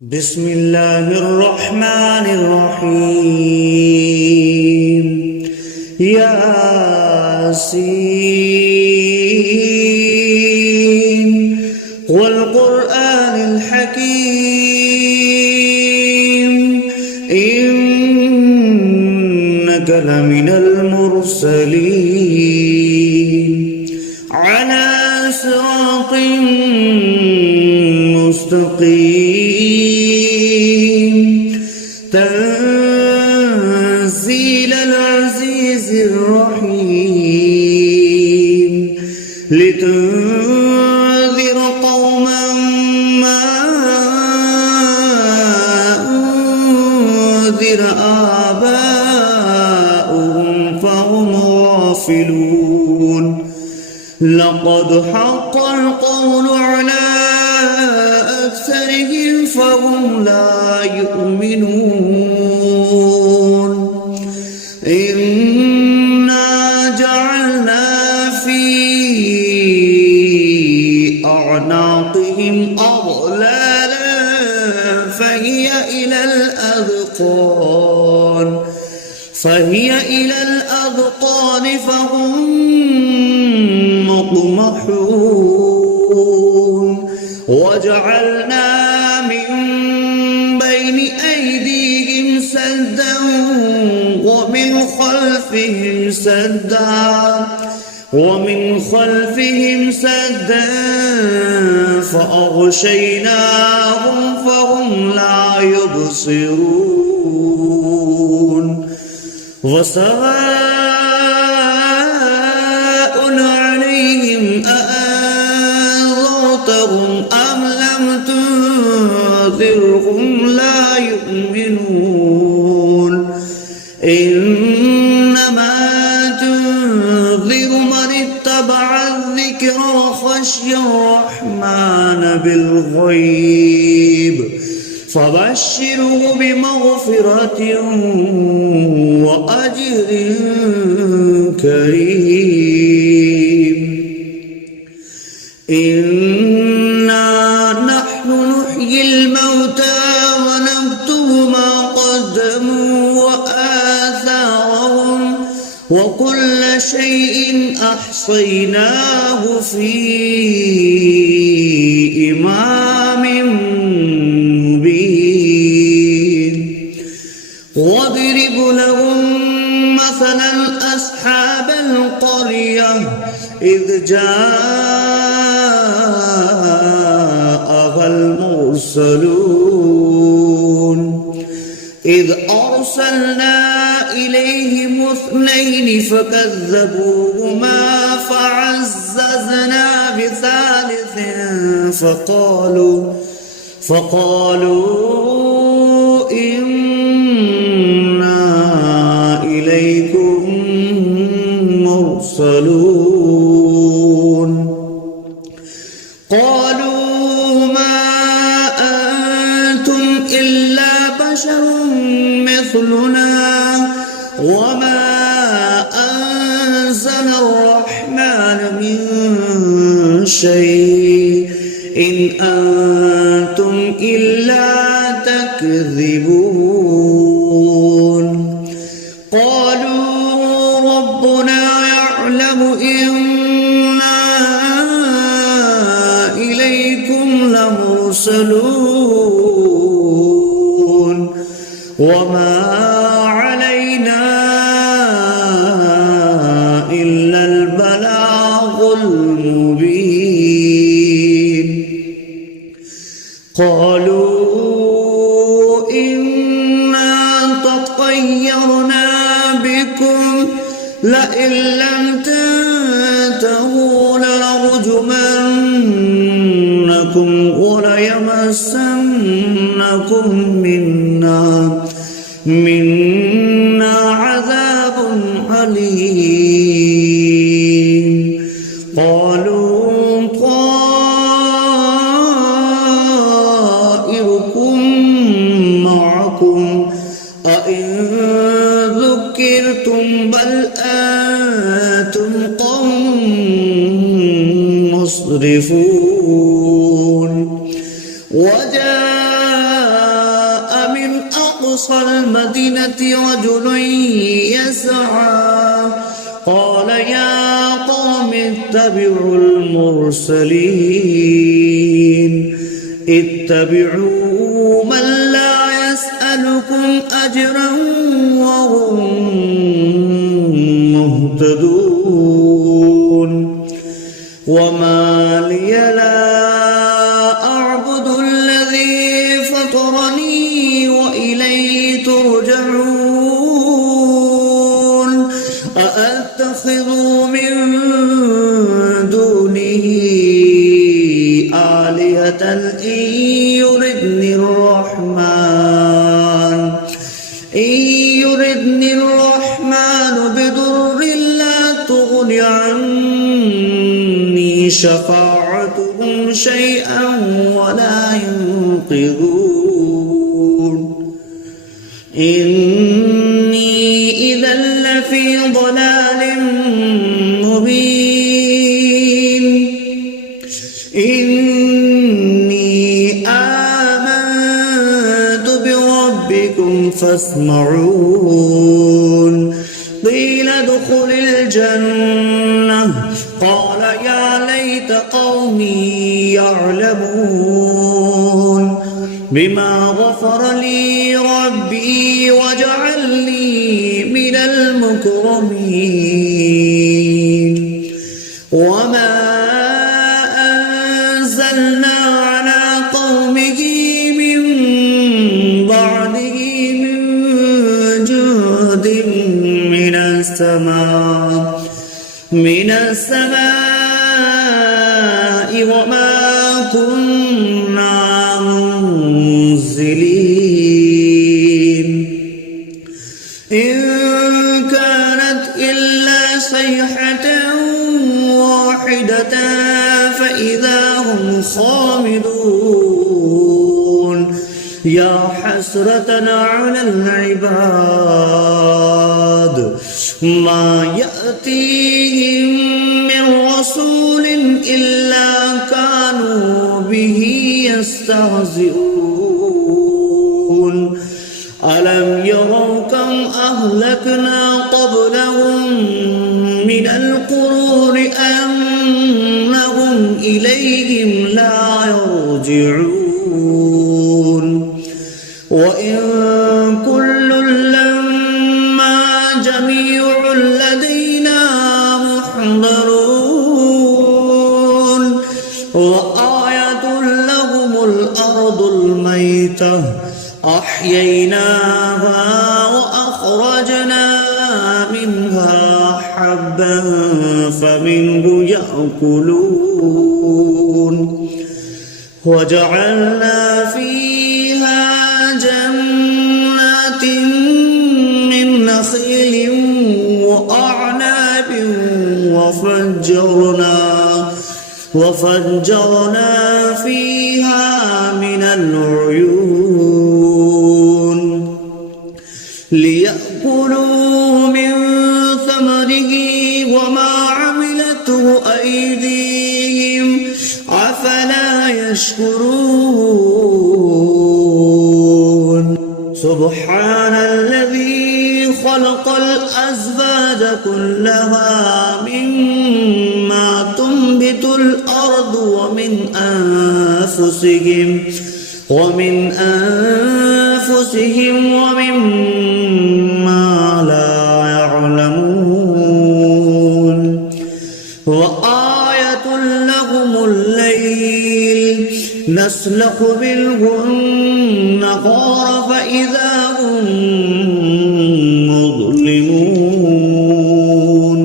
بسم الله الرحمن الرحيم. ياسين والقرآن الحكيم إنك لمن المرسلين على صراط مستقيم تنزيل العزيز الرحيم لتنذر قوما ما أنذر آباؤهم فهم غافلون لقد حق القول على أكثرهم فهم لا يؤمنون إنا جعلنا في أعناقهم أغلالا فهي إلى الأذقان فهم مقمحون وجعلنا من بين أيديهم سدا ومن خلفهم سدا فأغشيناهم فهم لا يبصرون وسواء عليهم أأنذرتهم أم لم تنذرهم لا يؤمنون إنما تنذر من اتبع الذكر وخشي الرحمن بالغيب فبشره بمغفرة وأجر كريم إنا نحن نحيي الموتى ونكتب ما قدموا وآثارهم وكل شيء أحصيناه في إمام مبين واضرب لهم مثلا أصحاب القرية إذ جاءها المرسلون إذ أرسلنا إليهم 2 فكذبوهما فعززنا بثالث فقالوا إنا إليكم مرسلون قالوا ما أنتم إلا بشر مثلنا وما أنزل الرحمن من شيء إن أنتم إلا تكذبون قالوا ربنا يعلم إنا إليكم لمرسلون وما علينا إلا البلاغ المبين قالوا إنا تطيرنا بكم لئن لم تنتهوا لنرجمنكم وليمسنكم منا عذاب أليم قالوا طائركم معكم أئن ذكرتم بل أنتم قوم مسرفون وجاء أقصى المدينة رجل يسعى قال يا قوم اتبعوا المرسلين اتبعوا من لا يسألكم أجرا وهم مهتدون وما لي لا أعبد الذي فطرني وإليه ترجعون أأتخذ من دونه آلهة إن يردني الرحمن بضر لا تغن عني شفاعتهم شيئا ولا ينقذون إني إذا لفي ضلال مبين إني آمنت بربكم فاسمعون قيل ادخل الجنة قال يا ليت قومي يعلمون بما غفر لي ربي وجعلني من المكرمين وما أنزلنا على قومه من بعده من جود من السماء وما كنا منزلين إن كانت إلا صيحة واحدة فإذا هم خامدون يا حسرة على العباد ما يأتيهم من رسول إلا كانوا به يستهزئون ألم يروا كم أهلكنا قبلهم من القرون أنهم إليهم لا يرجعون وإن كل لما جميع لدينا محضرون وآية لهم الأرض الميتة أحييناها وأخرجنا منها حبا فمنه يأكلون وجعلنا فيها جنات من نخيل وأعناب وفجرنا فيها من العيون ليأكلوا من ثمره وما عملته أيديهم أفلا يشكرون سبحان الذي خلق الأزواج كلها مما تنبت الأرض ومن أنفسهم ومما لا يعلمون وآية لهم الليل نسلخ منه النهار فإذا هم مظلمون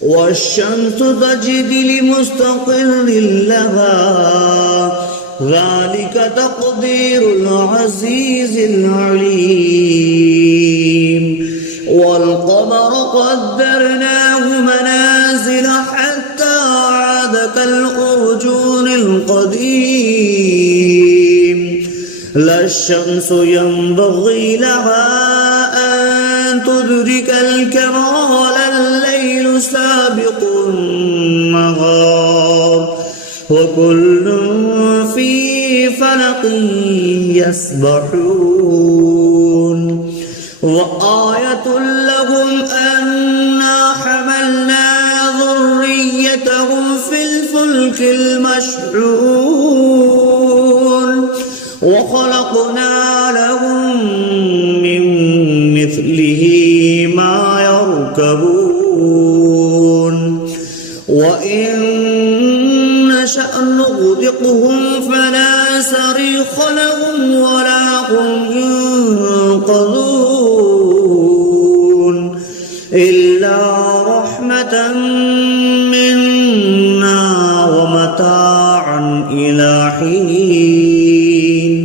والشمس تجري لمستقر لها ذلك تقدير العزيز العليم والقمر قدرناه منازل حتى عاد كالأرجون القديم لا الشمس ينبغي لها أن تدرك الكمال الليل سابق النهار وكل في فلق يسبحون وآية لهم أنا حملنا ذريتهم في الفلك المشحون وخلقنا لهم من مثله ما يركبون وإن نشأ نغرقهم فلا صريخ لهم ولا هم ينقذون إلا رحمة منا ومتاعا إلى حين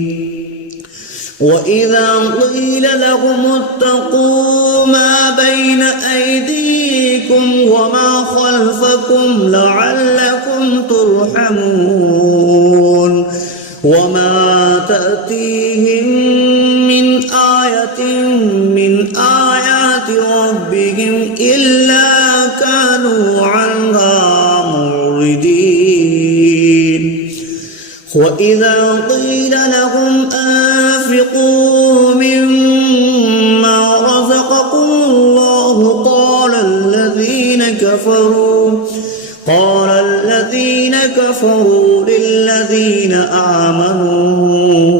وإذا قيل لهم اتقوا ما بين أيديكم وما خلفكم لعلكم ترحمون وما تأتيهم من آية من آيات ربهم إلا كانوا عنها معرضين وإذا قيل لهم أنفقوا مما رزقكم الله قال الذين كفروا للذين آمنوا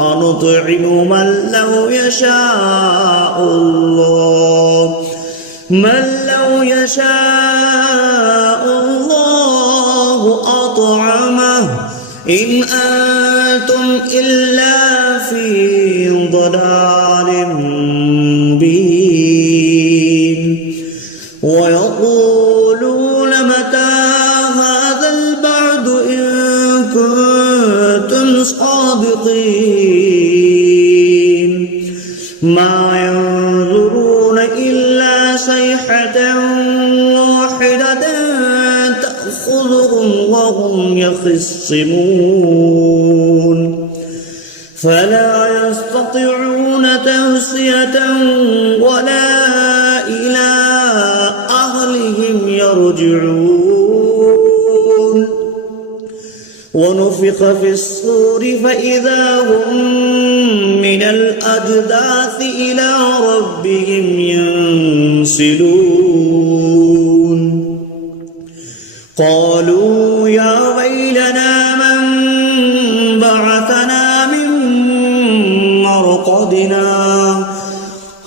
أنطعم من لو يشاء الله أطعمه إن أنتم إلا في ضلال مبين ويقولون متى هذا البعد إن كنتم صادقين ما ينظرون إلا صيحة واحدة تأخذهم وهم يخصمون فلا يستطيعون توصية ولا إلى أهلهم يرجعون ونفخ في الصور فإذا هم من الأجداث إلى ربهم ينسلون قالوا يا ويلنا من بعثنا من مرقدنا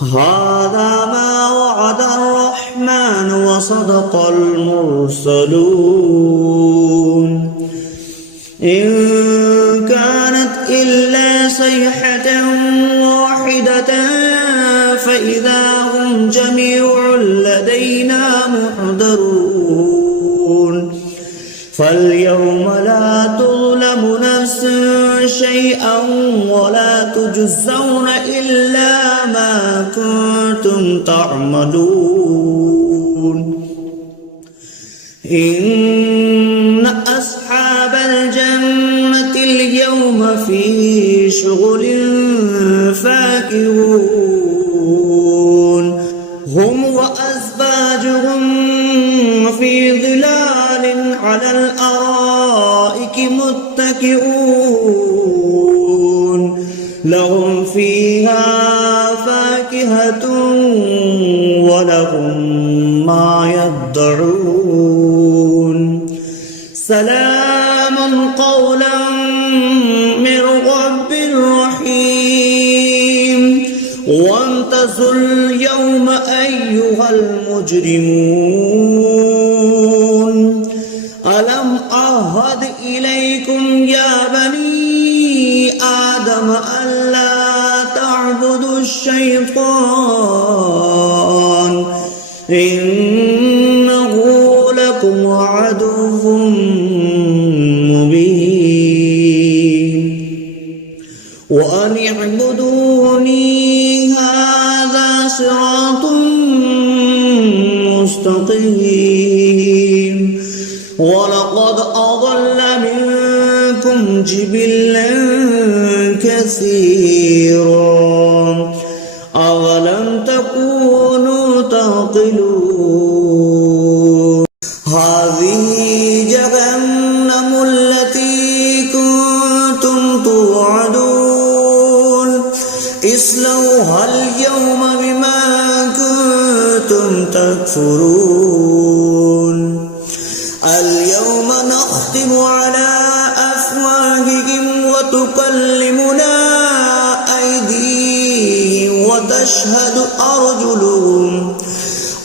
هذا ما وعد الرحمن وصدق المرسلون إن كانت إلا صيحة واحدة فإذا هم جميع لدينا محضرون فاليوم لا تظلم نفس شيئا ولا تجزون إلا ما كنتم تعملون إن أصحاب الجنة اليوم في شغل فاكهون هم وأزواجهم في ظلال على الأرائك متكئون لهم فيها فاكهة ولهم ما يدعون سلام قولا من رب رحيم وامتازوا اليوم أيها المجرمون ألم أعهد إليكم يا بني آدم ألا تعبدوا الشيطان إنه لكم عدو مبين وأن اعبدوني هذا صراط مستقيم ولقد أضل منكم جبلا كثيرا أولم تكونوا تعقلون هذه جهنم التي كنتم اصلوها اليوم بما كنتم تكفرون اليوم نختم على أفواههم وتكلمنا أيديهم وتشهد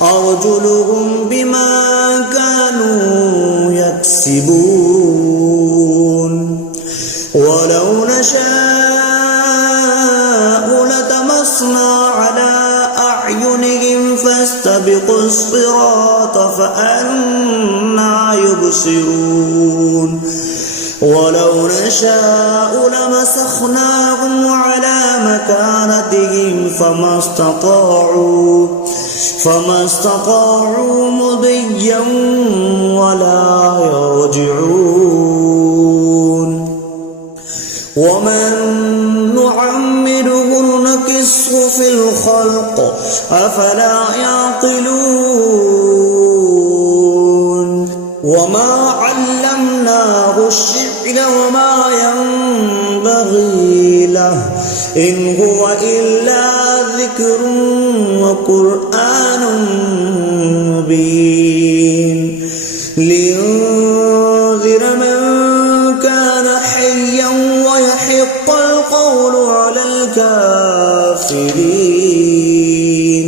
أرجلهم بما كانوا يكسبون ولو نشاء لطمسنا على أعينهم فاستبقوا الصراط فأنى يبصرون ولو نشاء لمسخناهم على مكانتهم فما استطاعوا مضيا ولا يرجعون ومن نعمره نكسه في الخلق أفلا يعقلون وما علمناه الشعر وما ينبغي له إن هو إلا ذكر وقرآن مبين لينذر من كان حيا ويحق القول على الكافرين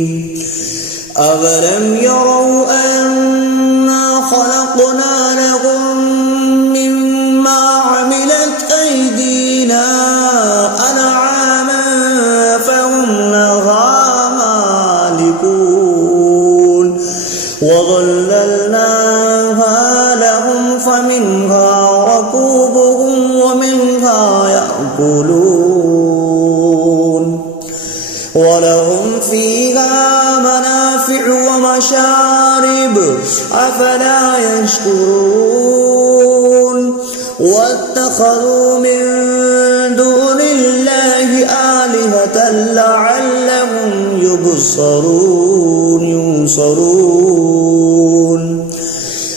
أولم يروا أنا خلقنا لهم مما عملت أيدينا أنعاما فهم لها مالكون وظللناها لهم فمنها ركوبهم ومنها يأكلون ولهم فيها منافع ومشارب أفلا يشكرون واتخذوا من دون الله آلهة لعلهم ينصرون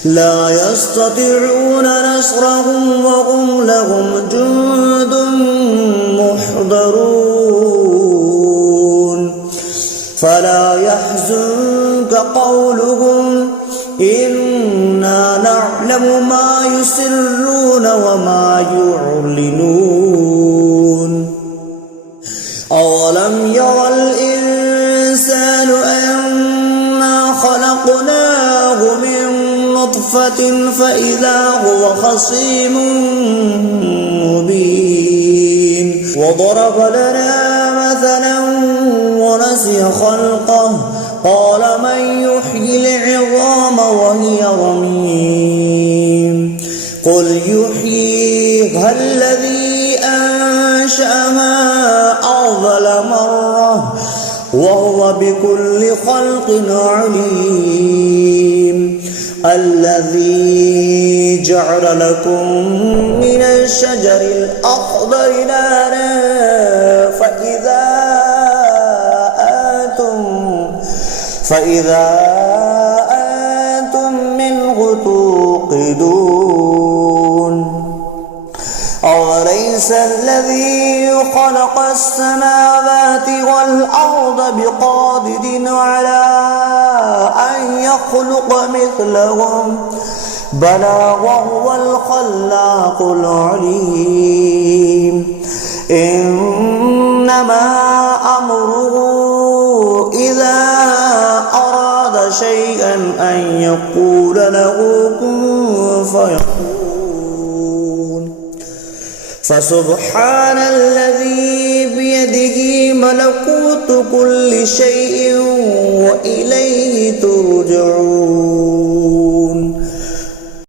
لا يستطيعون نصرهم وهم لهم جند محضرون فلا يحزنك قولهم إنا نعلم ما يسرون وما يعلنون أولم ير الإنسان أنا خلقناه من نطفة فإذا هو خصيم مبين وضرب لنا مثلا ونسي خلقه قال من يحيي العظام وهي رميم قل يحييها الذي أنشأها أول مرة وهو بكل خلق عليم الذي جعل لكم من الشجر الأخضر نارا فإذا أنتم منه توقدون أوليس الذي خلق السماوات والأرض بقادر على أن يخلق مثلهم بلى وهو الخلاق العليم إنما أمره إذا أراد شيئا أن يقول له كن فيكون فسبحان الذي بيده ملكوت كل شيء وإليه ترجعون